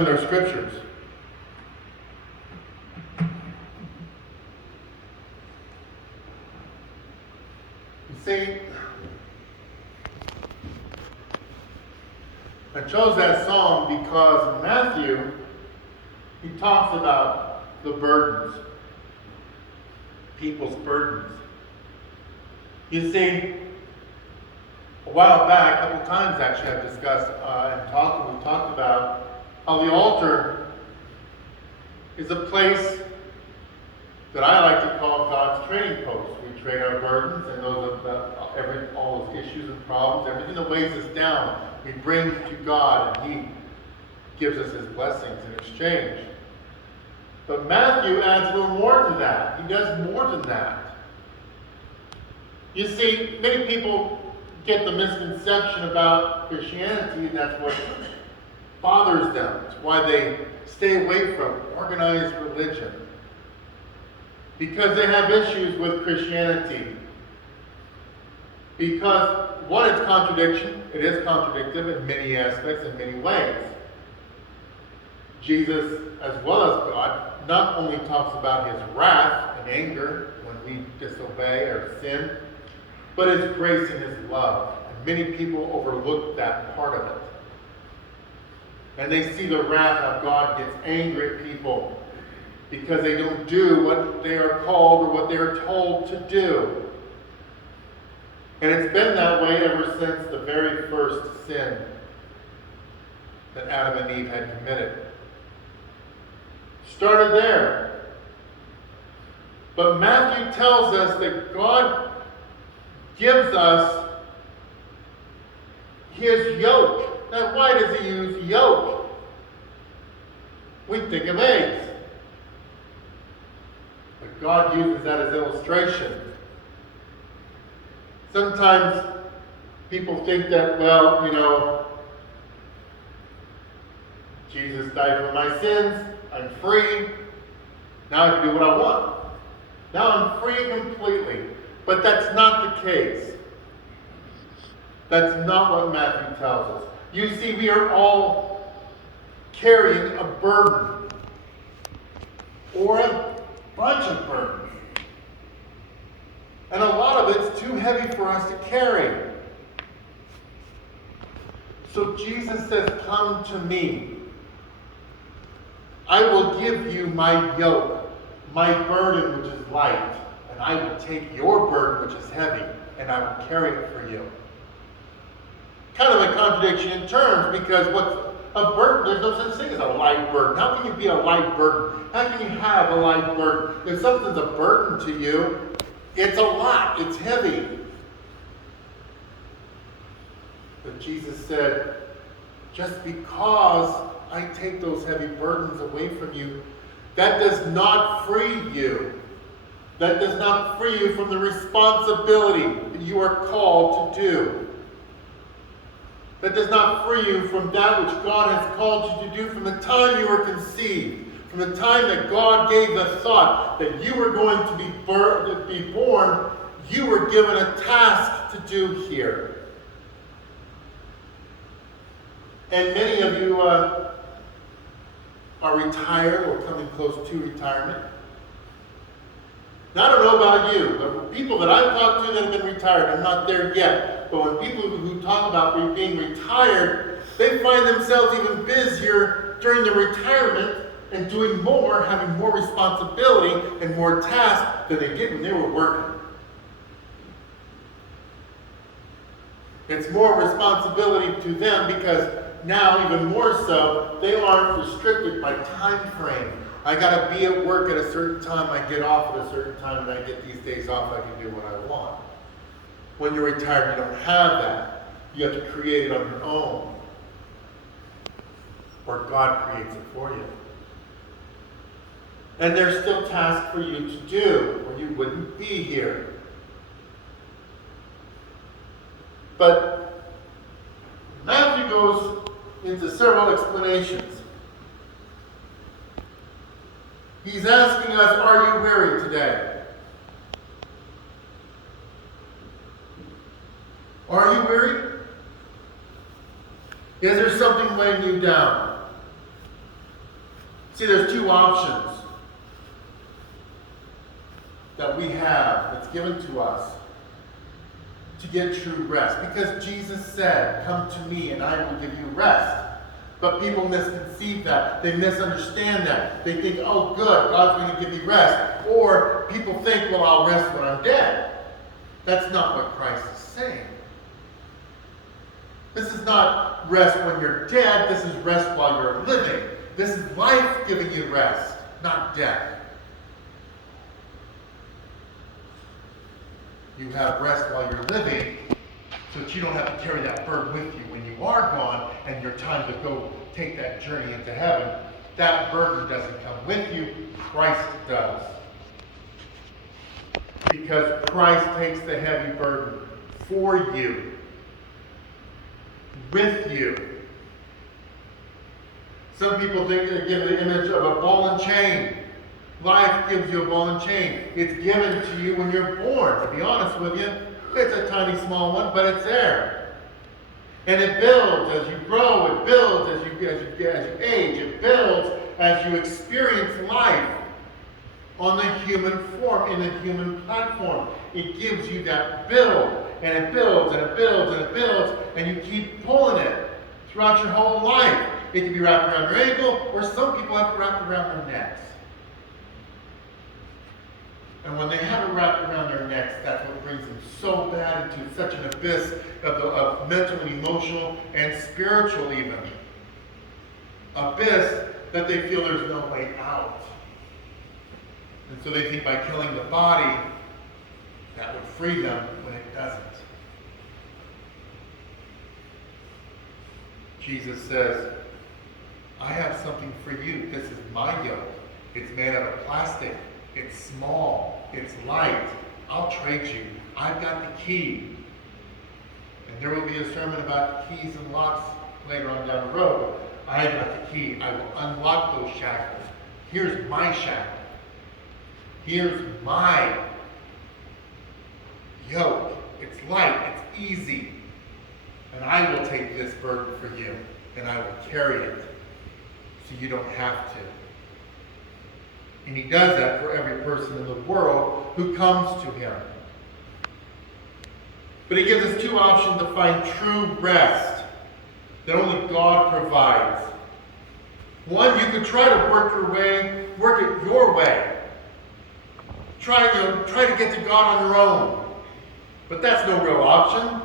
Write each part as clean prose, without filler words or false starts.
to their scriptures. You see, I chose that psalm because Matthew, he talks about the burdens, people's burdens. You see, a while back, a couple times actually, I've discussed we've talked about how the altar is a place that I like to call God's trading post. We trade our burdens and all those issues and problems, everything that weighs us down, we bring to God, and He gives us His blessings in exchange. But Matthew adds a little more to that. He does more than that. You see, many people get the misconception about Christianity, and that's what bothers them. It's why they stay away from organized religion. Because they have issues with Christianity. Because, one, it's contradiction. It is contradictive in many aspects, in many ways. Jesus, as well as God, not only talks about His wrath and anger when we disobey or sin, but His grace and His love. And many people overlook that part of it. And they see the wrath of God gets angry at people because they don't do what they are called or what they are told to do. And it's been that way ever since the very first sin that Adam and Eve had committed. Started there. But Matthew tells us that God gives us His yoke. Now, why does He use yoke? We think of eggs. But God uses that as illustration. Sometimes people think that, Jesus died for my sins, I'm free, now I can do what I want. Now I'm free completely. But that's not the case. That's not what Matthew tells us. You see, we are all carrying a burden, or a bunch of burdens. And a lot of it's too heavy for us to carry. So Jesus says, come to me. I will give you my yoke, my burden which is light, and I will take your burden which is heavy, and I will carry it for you. Kind of a contradiction in terms, because what's a burden? There's no such thing as a light burden. How can you be a light burden? How can you have a light burden? If something's a burden to you, it's a lot. It's heavy. But Jesus said, just because I take those heavy burdens away from you, that does not free you. That does not free you from the responsibility that you are called to do. That does not free you from that which God has called you to do from the time you were conceived. From the time that God gave the thought that you were going to be born, you were given a task to do here. And many of you are retired or coming close to retirement. Now, I don't know about you, but people that I've talked to that have been retired, I'm not there yet. But when people who talk about being retired, they find themselves even busier during the retirement and doing more, having more responsibility and more tasks than they did when they were working. It's more responsibility to them because now, even more so, they aren't restricted by time frame. I got to be at work at a certain time, I get off at a certain time, and I get these days off, I can do what I want. When you're retired, you don't have that. You have to create it on your own. Or God creates it for you. And there's still tasks for you to do, or you wouldn't be here. But Matthew goes into several explanations. He's asking us, are you weary today? Are you weary? Is there something weighing you down? See, there's two options that we have that's given to us to get true rest. Because Jesus said, come to me and I will give you rest. But people misconceive that. They misunderstand that. They think, oh good, God's going to give me rest. Or people think, well, I'll rest when I'm dead. That's not what Christ is saying. This is not rest when you're dead. This is rest while you're living. This is life giving you rest, not death. You have rest while you're living so that you don't have to carry that burden with you when you are gone and your time to go take that journey into heaven. That burden doesn't come with you. Christ does. Because Christ takes the heavy burden for you, with you. Some people think they give the image of a ball and chain. Life gives you a ball and chain. It's given to you when you're born. To be honest with you, it's a tiny small one, but it's there. And it builds as you grow. It builds as you age. It builds as you experience life on the human form, in the human platform. It gives you that build, and it builds, and it builds, and it builds, and you keep pulling it throughout your whole life. It can be wrapped around your ankle, or some people have it wrapped around their necks. And when they have it wrapped around their necks, that's what brings them so bad into such an abyss of mental and emotional and spiritual even. Abyss that they feel there's no way out. And so they think by killing the body, that would free them when it doesn't. Jesus says, I have something for you. This is my yoke. It's made out of plastic. It's small. It's light. I'll trade you. I've got the key. And there will be a sermon about keys and locks later on down the road. I've got the key. I will unlock those shackles. Here's my shackle. Here's my yoke. It's light. It's easy. And I will take this burden for you. And I will carry it so you don't have to. And he does that for every person in the world who comes to him. But he gives us two options to find true rest that only God provides. One, you could try to work it your way. Try to get to God on your own. But that's no real option.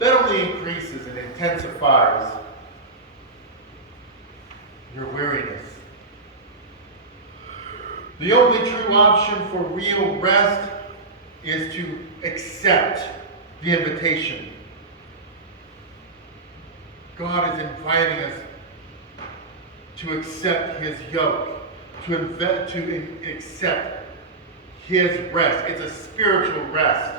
That only increases and intensifies your weariness. The only true option for real rest is to accept the invitation. God is inviting us to accept his yoke, to accept his rest. It's a spiritual rest.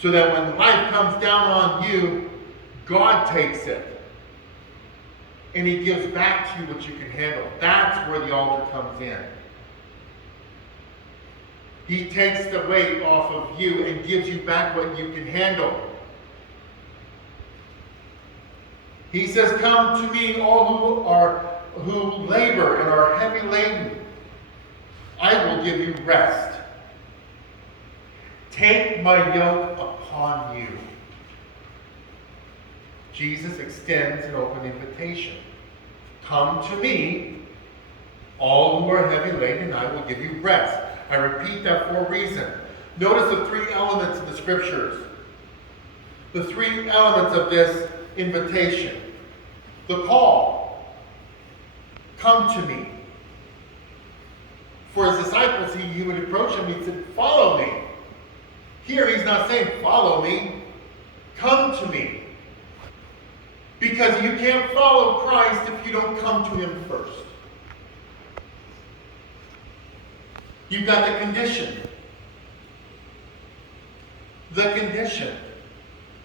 So that when life comes down on you, God takes it. And he gives back to you what you can handle. That's where the altar comes in. He takes the weight off of you and gives you back what you can handle. He says, come to me, all who labor and are heavy laden. I will give you rest. Take my yoke upon you. Jesus extends an open invitation. Come to me, all who are heavy laden, and I will give you rest. I repeat that for a reason. Notice the three elements in the scriptures. The three elements of this invitation. The call. Come to me. For his disciples, he would approach him and he said, follow me. Here he's not saying, follow me. Come to me. Because you can't follow Christ if you don't come to him first. You've got the condition. The condition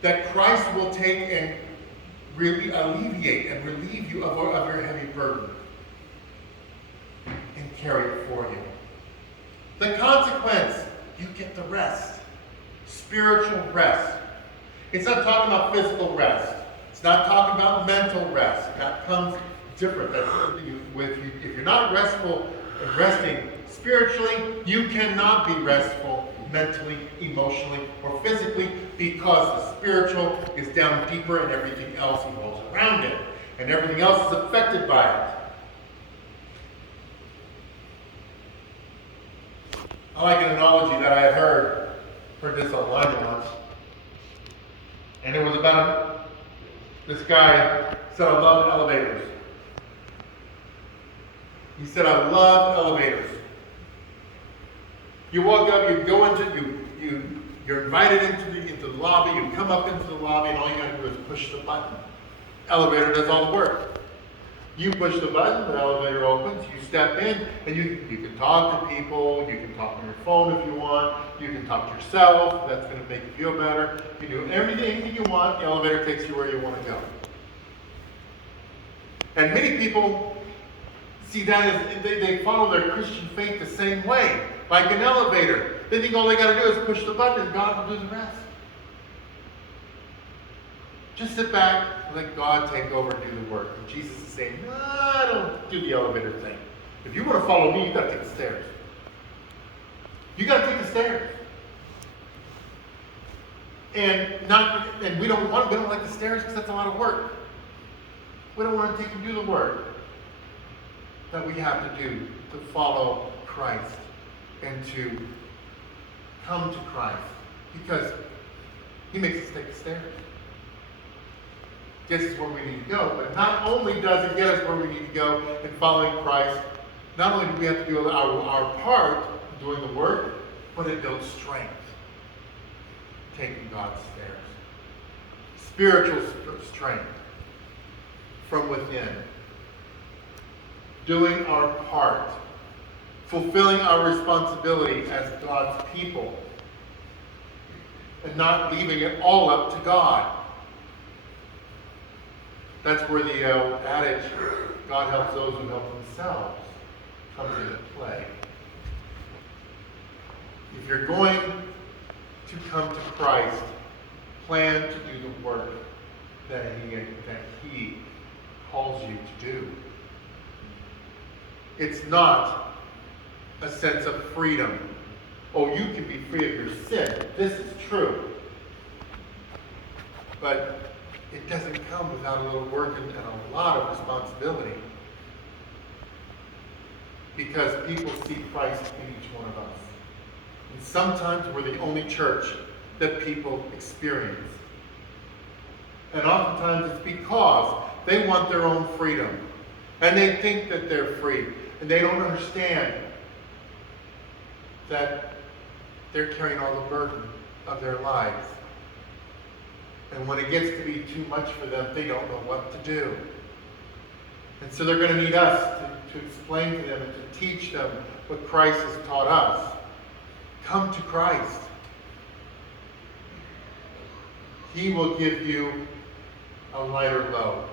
that Christ will take and really alleviate and relieve you of your heavy burden and carry it for you. The consequence, you get the rest. Spiritual rest. It's not talking about physical rest. It's not talking about mental rest. That comes different. If you're not restful and resting spiritually, you cannot be restful mentally, emotionally, or physically, because the spiritual is down deeper and everything else evolves around it. And everything else is affected by it. I like an analogy that I had heard this online once. And it was about this guy said, I love elevators. He said, I love elevators. You walk up, you go into, you're invited into the lobby, you come up into the lobby, and all you gotta do is push the button. Elevator does all the work. You push the button, the elevator opens, you step in, and you can talk to people, you can talk on your phone if you want, you can talk to yourself, that's going to make you feel better. You can do anything you want, the elevator takes you where you want to go. And many people see that as, they follow their Christian faith the same way, like an elevator. They think all they got to do is push the button and God will do the rest. Just sit back and let God take over and do the work. And Jesus is saying, no, I don't do the elevator thing. If you want to follow me, you got to take the stairs. You got to take the stairs. And we don't like the stairs because that's a lot of work. We don't want to take and do the work that we have to do to follow Christ and to come to Christ, because He makes us take the stairs. Gets us where we need to go. But not only does it get us where we need to go in following Christ, not only do we have to do our part in doing the work, but it builds strength. Taking God's stairs. Spiritual strength from within. Doing our part. Fulfilling our responsibility as God's people. And not leaving it all up to God. That's where the adage, God helps those who help themselves, comes into play. If you're going to come to Christ, plan to do the work that He calls you to do. It's not a sense of freedom. Oh, you can be free of your sin. This is true. But it doesn't come without a little work and a lot of responsibility. Because people see Christ in each one of us. And sometimes we're the only church that people experience. And oftentimes it's because they want their own freedom. And they think that they're free. And they don't understand that they're carrying all the burden of their lives. And when it gets to be too much for them, they don't know what to do. And so they're going to need us to explain to them and to teach them what Christ has taught us. Come to Christ. He will give you a lighter load.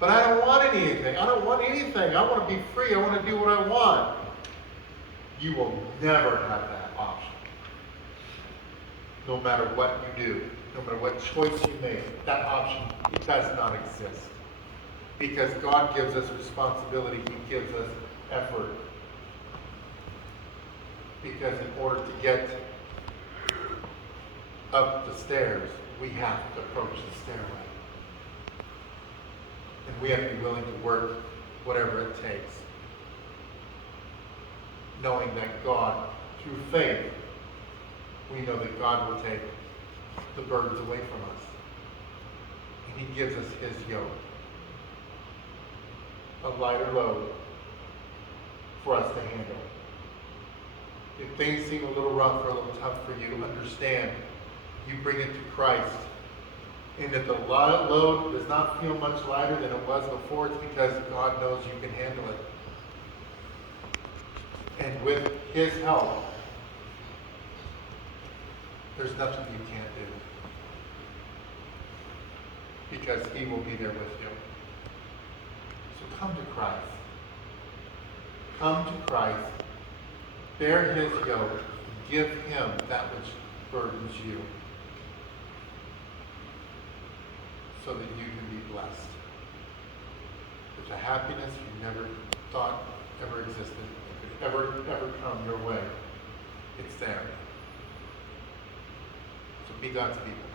But I don't want anything. I don't want anything. I want to be free. I want to do what I want. You will never have that option. No matter what you do, no matter what choice you make, that option, it does not exist. Because God gives us responsibility, He gives us effort. Because in order to get up the stairs, we have to approach the stairway. And we have to be willing to work whatever it takes. Knowing that God, through faith, we know that God will take the burdens away from us. And He gives us His yoke. A lighter load for us to handle. If things seem a little rough or a little tough for you, understand, you bring it to Christ. And if the load does not feel much lighter than it was before, it's because God knows you can handle it. And with His help, there's nothing you can't do. Because He will be there with you. So come to Christ. Come to Christ. Bear His yoke. Give Him that which burdens you. So that you can be blessed. There's a happiness you never thought ever existed, that could ever come your way. It's there. So be God's people.